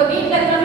ఒక వీక్ దగ్గర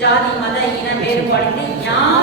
ஜாதி மத இன வேறுபாடு யார்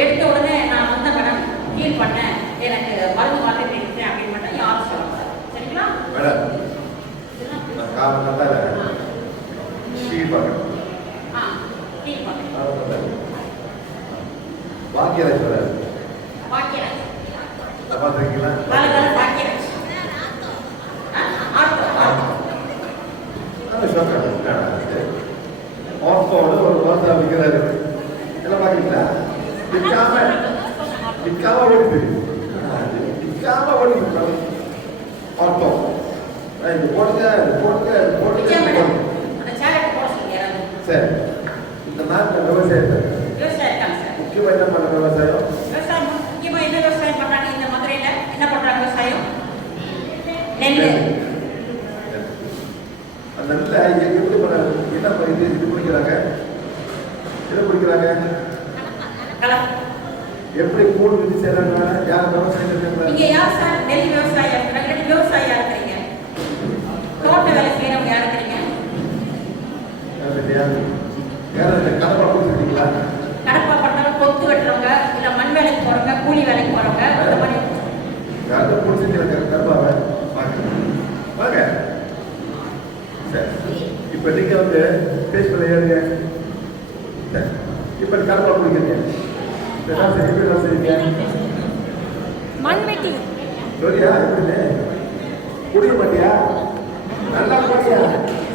எடுத்த உடனே நான் வந்த மேடம் ஃபீல் பண்ணேன். எனக்கு மருந்து மாத்திரை எடுத்தேன் அப்படின்னு மட்டும் யாரும் சொல்லக்கூடாது சரிங்களா? பாக்கியராஜ் பாக்கியராஜ். பாத்திருக்கீங்களா? எப்படி பண்ண என்ன இது இது குடிக்கிறாங்க? என்ன குடிக்கிறாங்க? எப்படி கூழ் விதி செய்யறாங்க? யார் விவசாயம் நீங்க யார் சார்? நெல் விவசாயம் விவசாயம் இருக்கிறீங்க. தோட்ட வேலை செய்யறவங்க யார் இருக்கிறீங்க? கடப்பா கொடுத்துருக்கீங்களா கடப்பா வெட்டுறவங்க இல்ல மண் வேலைக்கு போறவங்க கூலி வேலைக்கு போறவங்க அந்த மாதிரி யாரும் பிடிச்சிருக்காங்க கடப்பாவை பாருங்க. பாருங்க. இப்போ நீங்கள் வந்து ஃபேஸ்புக்கில் ஏறுங்க இப்போ கருப்பாக குடிக்கிறீங்க. இதெல்லாம் சரி இதெல்லாம் சரிங்க மண்வெட்டி. சரியா இருக்குன்னு குடிக்க மாட்டியா? நல்லா மாட்டியா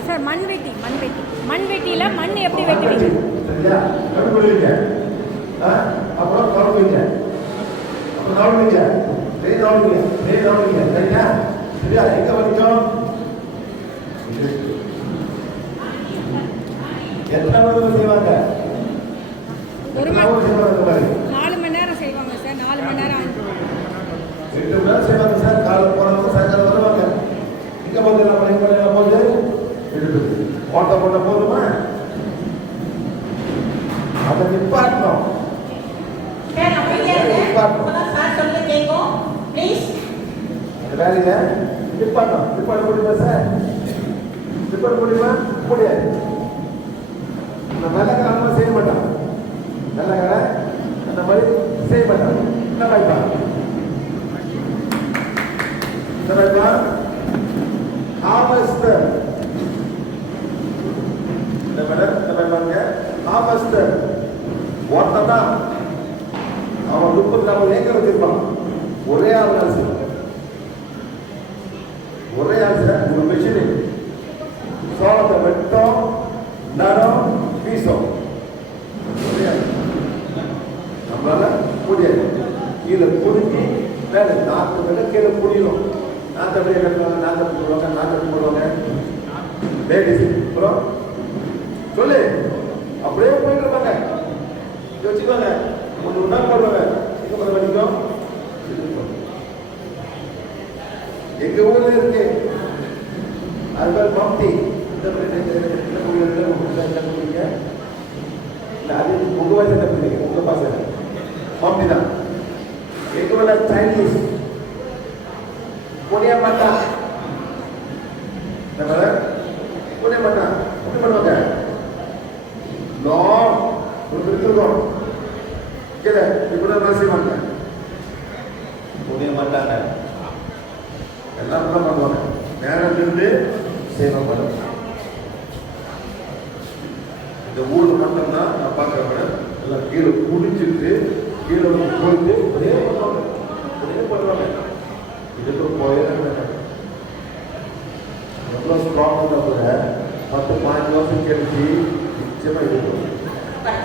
சார் மண்வெட்டி மண் வெட்டி மண் எப்படி வெட்டுவீங்க சரியா? மண் குடிங்க அப்புறம் தொடங்குவீங்க அப்புறம் தொடங்குவீங்க நெய் தொடங்குவீங்க நெய் தொடங்குவீங்க சரியா? சரியா? எங்கே வரைக்கும் எத்தனை மணி செய்வாங்க ஒரு நாலு மணி நேரம் செய்வாங்க சார். நாலு மணி நேரம் ரெண்டு மணி நேரம் செய்வாங்க சார். காலை போனவங்க சாயங்காலம் வருவாங்க. இங்கே போது நம்ம இங்கே பண்ண போது ஓட்ட போட்ட போதுமா? அதை நிப்பாட்டணும். வேலைங்க நிப்பாட்டணும். நிப்பாட முடியுமா சார்? நிப்பாட முடியுமா? முடியாது. இந்த வெள்ளக்கார அந்த மாதிரி செய்ய மாட்டான் வெள்ளக்கார அந்த மாதிரி செய்ய மாட்டான் என்ன வாய்ப்பா என்ன வாய்ப்பா ஹார்வெஸ்டர் இந்த மேடம் இந்த மேடம் ஹார்வெஸ்டர் ஒருத்தன் தான் அவன் முப்பத்தி நாலு ஏக்கர் வச்சிருப்பான். ஒரே ஆள் தான் ஒரே ஆள் சார் ஒரு மிஷின் சோளத்தை வெட்டும் நடம் வீசும் ஒரே ஆள் நம்மளால முடியாது கீழே புடிஞ்சு கிடையாது நாற்று பேர் கீழே புடியணும் நாற்று அப்படியே கட்டுவாங்க நாற்று போடுவாங்க நாற்று போடுவாங்க லேடிஸ் அப்புறம் சொல்லு அப்படியே போயிட்டு இருப்பாங்க இங்க வச்சுக்கோங்க ஒன்று ஒன்றா போடுவாங்க எங்க போட வரைக்கும் எங்க ஊர்ல இருக்கு அது பேர் மம்டி இந்த இந்த- இந்த- இந்த- இந்த ஊர்ல இருக்கு, உங்க ஊர்ல என்ன சொல்றீங்க? இல்ல அது உங்க வயசு என்ன பண்ணுறீங்க உங்க பாச மம்டி தான் எங்க ஊர்ல சைனீஸ் புனிய மாட்டா நம்ம புனிய மாட்டா எப்படி பண்ணுவாங்க லாங் ஒரு இருக்கும் கீழே இப்படி தான் செய்வாங்க புனிய மாட்டாங்க எல்லாம் தான் பண்ணுவாங்க நேரம் இருந்து சேவை பண்ணுவாங்க இந்த ஊர்ல மட்டும்தான் நான் பார்க்குறேன் எல்லாம் கீழே குடிச்சிட்டு கீழே போயிட்டு ஒரே பண்ணுவாங்க ஒரே பண்ணுவாங்க இதுக்கு போயிடுறாங்க எவ்வளோ ஸ்ட்ராங் இருந்தால் கூட பத்து பாஞ்சு வருஷம் கழிச்சு நிச்சயமாக இருக்கும்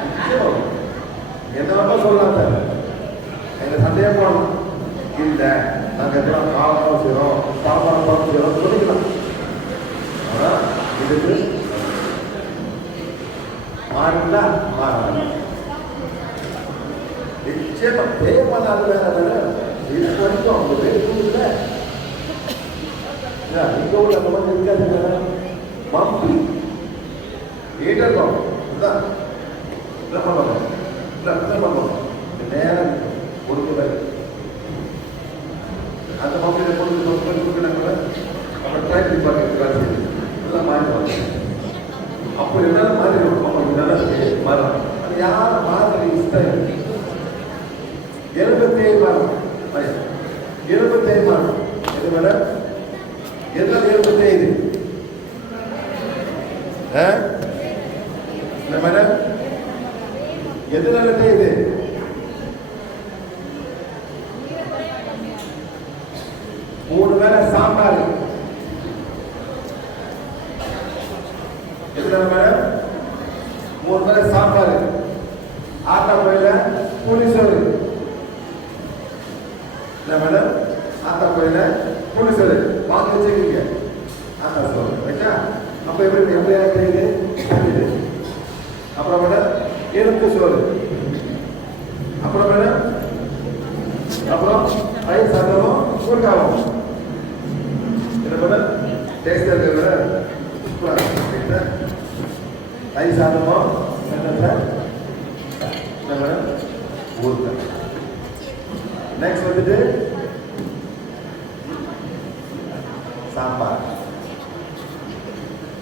நிச்சயமா. இருக்கும். என்னென்னமோ சொல்லலாம் சார். எங்க சண்டையே போடலாம் இல்லை நாங்கள் எல்லாம் காலம் செய்கிறோம் சாப்பாடு பார்த்து செய்கிறோம் சொல்லிக்கலாம். ஆனால் இதுக்கு மாறினா மாறாது நிச்சயமா தேவையான அது வேற வேற இது வரைக்கும் அவங்க வேறு இங்க உள்ள அந்த மாதிரி இருக்காது மம்பி ஏற்றோம் இதான் என்ன பண்ணணும் இல்லை என்ன பண்ணணும் நேரம் கொடுக்கவே அந்த மம்பியில் கொண்டு வந்து கொடுக்கணும் கூட நம்ம ட்ரை பண்ணி பார்க்க எல்லாம் மாறிடுவாங்க அப்போ என்னால மாறி இருக்கும் அப்போ என்னால மாறும் அது யார் மாதிரி இஷ்டம் எழுபத்தேழு மாறும் எழுபத்தேழு மாறும் எது மேடம் எல்லாம் எழுபத்தைந்து இந்த மேடம் எதுனால இது மூணு வேளை சாம்பார். எதுனால மேடம்? மூணு வேளை சாம்பார். ஆட்டா கோயில புளிசோறு என்ன மேடம் ஆத்தா கோயில புளிசோறு வாங்கி வச்சுக்கீங்க ஆத்தா சோறு ரைட்டா அப்ப எப்படி எப்படி தெரியுது தெரியுது அப்புறம் மேடம் எலும்பு சோறு அப்புறம் மேடம் அப்புறம் ரைஸ் சாதமும் ஊறுகாவும் என்ன மேடம் டேஸ்ட் இருக்கு மேடம் சூப்பரா சார் ரைஸ் சாதமும் என்ன சார் என்ன மேடம் ஊறுகாய் நெக்ஸ்ட் வந்துட்டு சாம்பார்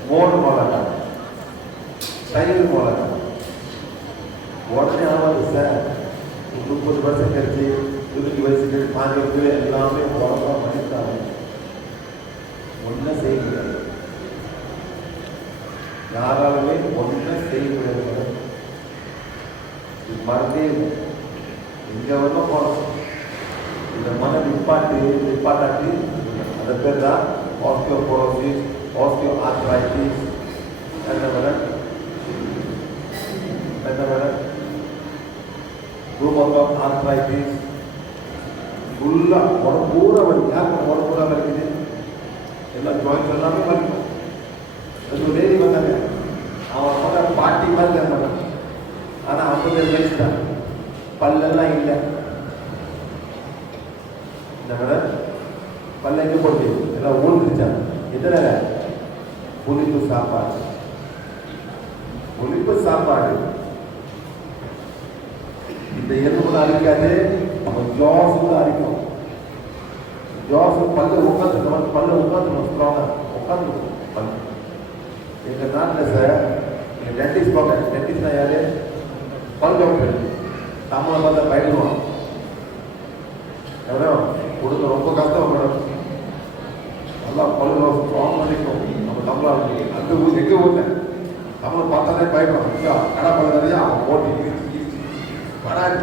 மோர் மிளகா தயிர் மிளகா உடனே ஆகாது சார் ஒரு முப்பது வருஷம் கழிச்சு இருபது வயசு கழிச்சு பாஞ்சு வருஷத்துல எல்லாமே உடம்பா மனிதாங்க ஒன்றும் செய்ய முடியாது யாராலுமே ஒன்றும் செய்ய முடியாது madam. இது மறந்தே இல்லை. எங்க வரணும் போனோம் இந்த மன நிப்பாட்டு நிப்பாட்டாட்டி அந்த பேர் தான் ஆஸ்டியோபோரோசிஸ் ஆஸ்டியோ ஆர்த்ரைட்டிஸ் என்ன மேடம் என்ன மேடம் ரூமோட்டோம் ஆர்த்ரைட்டிஸ் ஃபுல்லாக உடம்பு பூரா வலிக்கும் யாருக்கு உடம்பு பூரா வலிக்குது? எல்லா ஜாயின்ஸ் எல்லாமே வலிக்கும் அது ஒரு லேடி வந்தாங்க அவன் கூட பாட்டி மாதிரி இருந்தாங்க ஆனால் ஐம்பது தான் பல்லெல்லாம் இல்லை. பல்ல எங்கே போட்டு? எல்லாம் ஊழ்ந்துச்சான் எதனால புளிப்பு சாப்பாடு. புளிப்பு சாப்பாடு. இந்த எலும்புல அரிக்காது நம்ம ஜாஸ் கூட அரிக்கும். ஜோசப் பல்லு உட்காந்துருக்கவன் பல்லு உட்காந்துருக்கணும் ஸ்ட்ராங்கா உட்காந்து பல்லு. எங்க நாட்டில் சார் எங்க டென்டிஸ்ட் போங்க. டென்டிஸ்ட்னா யாரு? பல் டாக்டர் நம்மளை பார்த்தா பயப்படுவான் எவ்வளோ கொடுத்த ரொம்ப கஷ்டம் மேடம் நல்லா பல்லு ஸ்ட்ராங் பண்ணிக்கும் நம்ம தமிழா அந்த ஊர் எங்கே ஊர்ல நம்மளை பார்த்தாலே பயப்படுவான் ஐயா கடை பல்ல நிறையா அவன் போட்டி. வராது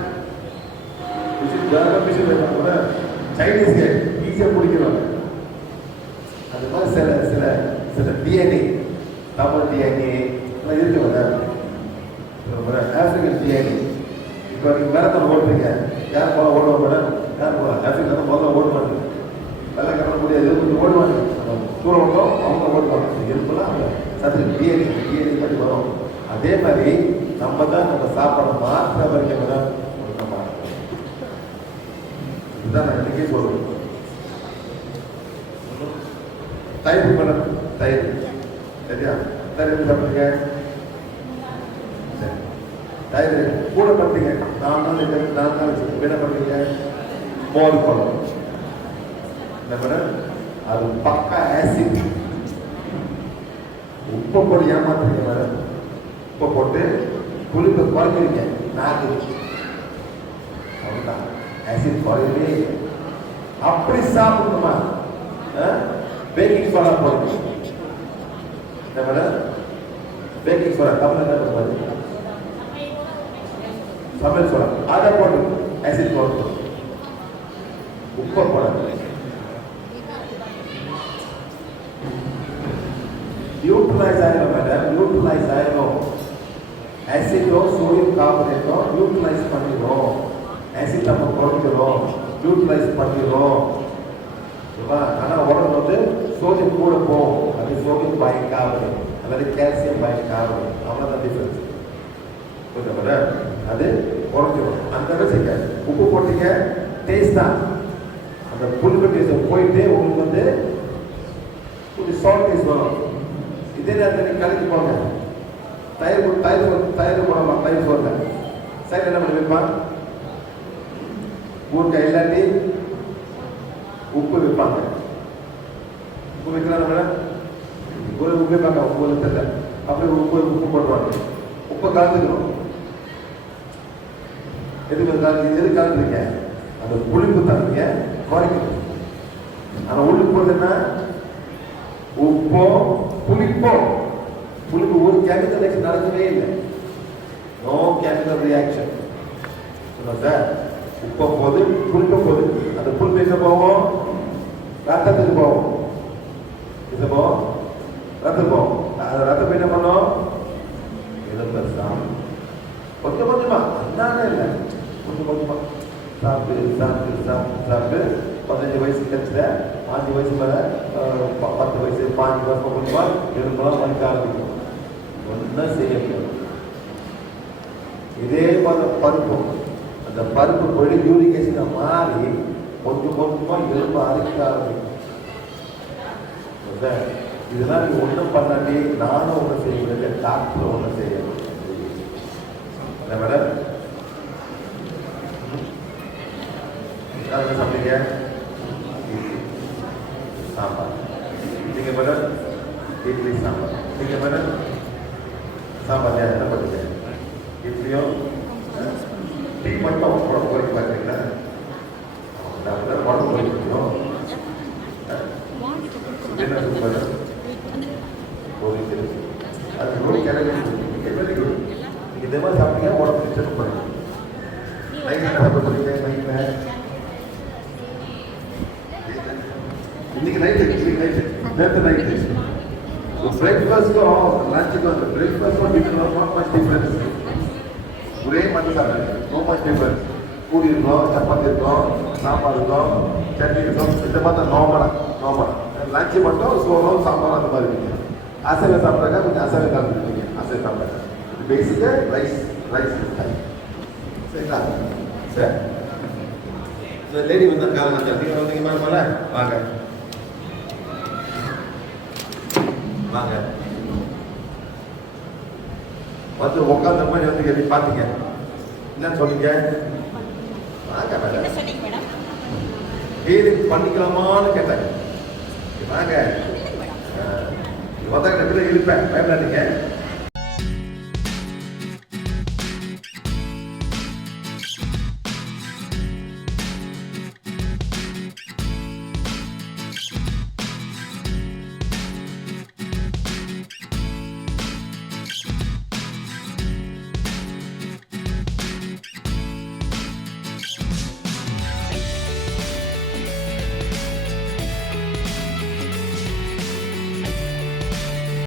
மிஷின் வேற மிஷின் வைப்பாங்க கூட சைனீஸ் ஈஸியாக பிடிக்கிறாங்க அது மாதிரி சில சில சில டிஎன்ஏ தமிழ் டிஎன்ஏ இதெல்லாம் இருக்குல்ல ஒரு ஆஃப்ரிக்கன் டிஎன்ஏ இப்போ நீங்கள் மேரத்தான் ஓடுறீங்க. யார் போல ஓடுவாங்க மேடம் யார் போல? ஆஃப்ரிக்கா தான் முதல்ல ஓடுவாங்க. மாட்டேங்க வெள்ளை கட்ட முடியாது கொஞ்சம் ஓடுவாங்க. தூரம் வந்தோம் அவங்க ஓடுவாங்க. இருப்பெல்லாம் அவங்க சத்து டிஎன்ஏ டிஎன்ஏ பண்ணி வரும். அதே மாதிரி நம்ம தான் நம்ம சாப்பிட்ற மாற்ற வரைக்கும் மேடம் இதுதான் நான் இன்னைக்கே சொல்றேன். தயிர் மேடம் தயிர் சரியா? தயிர் எப்படி தயிர். கூட பண்ணுறீங்க நாலு நாள் இல்லை நாலு நாள் வச்சு என்ன பண்ணுறீங்க மோர் குழம்பு என்ன அது பக்கா ஆசிட் உப்பை போட்டு ஏமாத்துறீங்க மேடம் உப்பை போட்டு புளிப்பை குறைஞ்சிருங்க நாக்கு அவ்வளோதான் ஆசிட் குறையவே அப்படி சாப்பிடணுமா? பேக்கிங் சோடா போடுங்க. என்ன மேடம் பேக்கிங் சோடா தமிழ் என்ன பண்ணுவாரு? சமையல் சோடா அதை போட்டு ஆசிட் போட்டு உப்பை போடாது யூட்டிலைஸ் ஆகிற மேடம் யூட்டிலைஸ் ஆகிடும் ஆசிட்டோ சோடியம் கார்பனேட்டோ யூட்டிலைஸ் பண்ணிடும் ஆசிட் நம்ம குறைக்கிறோம். யூட்டிலைஸ் பண்ணிடும் ஆனால் உடம்பு வந்து சோடியம் கூட போகும். அது சோடியம் பை கார்பனேட் அல்லது கால்சியம் பை கார்பனேட் அவ்வளோதான் டிஃபரன்ஸ் புரியுதா அது குறைஞ்சிடும் அந்த அளவு செய்ய உப்பு போட்டீங்க டேஸ்ட் தான். அந்த புளிப்பு டேஸ்ட் போயிட்டு உங்களுக்கு வந்து கொஞ்சம் சால்ட் டேஸ்ட் வரும். இதே நேரத்தில் நீங்கள் கலக்கி போங்க தயிர் தயிர் தயிர் போடலாம் தயிர் சோறுல சைடு என்ன பண்ணி வைப்பான் ஊறுக்காய் இல்லாட்டி உப்பு வைப்பாங்க. உப்பு வைக்கலாம் மேடம் ஒரு உப்பு வைப்பாங்க உப்பு தெரியல. அப்படியே உப்பு உப்பு போட்டுருவாங்க. உப்பை கலந்துக்கணும். எதுக்கு கலந்து எது கலந்துருங்க அந்த புளிப்பு தன்மையை குறைக்கணும். ஆனால் உள்ளுக்கு போகிறது என்ன உப்போ புளிப்போ. புளிப்பு ஒரு கெமிக்கல் ரியாக்ஷன் நடக்கவே இல்லை. No chemical reaction sir? உப்பை போது புளிப்ப போது. அந்த புளிப்பு எங்க போவோம் ரத்தத்துக்கு போவோம் இது போகும்? ரத்தம் போகும். அந்த ரத்தம் என்ன பண்ணோம்? எலும்பு சாப்பிடும் கொஞ்சம் கொஞ்சமா. அதனால இல்லை. கொஞ்சம் கொஞ்சமா சாப்பிட்டு சாப்பிட்டு சாப்பிட்டு சாப்பிட்டு பதினஞ்சு வயசு கழிச்சுல பாஞ்சு வயசு மேலே பத்து வயசு பாஞ்சு வருஷம் கொஞ்சமா எலும்பெல்லாம் வலிக்க ஆரம்பிக்கும். ஒன்றும் செய்ய முடியாது. இதே மாதிரி பருப்பு. அந்த பருப்பு போய் யூரிக் ஆசிட மாறி கொஞ்சம் கொஞ்சமாக எலும்பு அரைக்க ஆரம்பிக்கும். இதெல்லாம் நீ ஒன்றும் பண்ணாட்டி நானும் ஒன்றும் செய்ய முடியல டாக்டர் ஒன்றும் செய்ய என்ன மேடம் யாருக்கு சாப்பிட்டீங்க இட்லி சாம்பார் நீங்க மேடம் இட்லி சாம்பார் நீங்க மேடம் சாம்பார் யார் என்ன பண்ணுங்க இட்லியும் டீ மட்டும் கூட போய் பார்த்தீங்கன்னா உடம்பு போயிருக்கோம் என்ன மேடம் போயிட்டு அது ரொம்ப கிளம்பி வெரி குட் நீங்கள் இதே மாதிரி சாப்பிட்டீங்க உடம்பு செக் பண்ணுங்க நைட் என்ன சாப்பிட போறீங்க நைட்டில் இன்னைக்கு நைட்டு இன்னைக்கு நைட்டு நேற்று நைட்டு பிரேக்ஃபாஸ்ட்டும் லஞ்சுக்கும் அந்த பிரேக்ஃபாஸ்ட்டும் டிஃபரும் நாட் மச் டிஃபரன்ஸ் ஒரே மட்டும் தான் நோ மச் டிஃபரன்ஸ் பூரி இருக்கும் சப்பாத்தி இருக்கும் சாம்பார் இருக்கும் சட்னி இருக்கும் இந்த மாதிரி தான் நார்மலாக நார்மலாக லஞ்சு மட்டும் சோளம் சாம்பார் அந்த மாதிரி இருக்கும் அசைவம் சாப்பிட்றாங்க கொஞ்சம் அசைவம் கலந்துருக்கீங்க அசைவம் சாப்பிட்றாங்க பேசிக்காக ரைஸ் ரைஸ் சரிங்களா? சரி. லேடி வந்திருக்காங்க காலம் நீங்கள் வந்தீங்க மேலே வாங்க. வாங்க. வந்து உட்காந்த மாதிரி வந்து எப்படி பார்த்தீங்க என்ன சொன்னீங்க? வாங்க மேடம்? பண்ணிக்கலாமான்னு இங்க வாங்க. வந்தாங்க இப்படி இருப்பேன். பயப்படாதீங்க.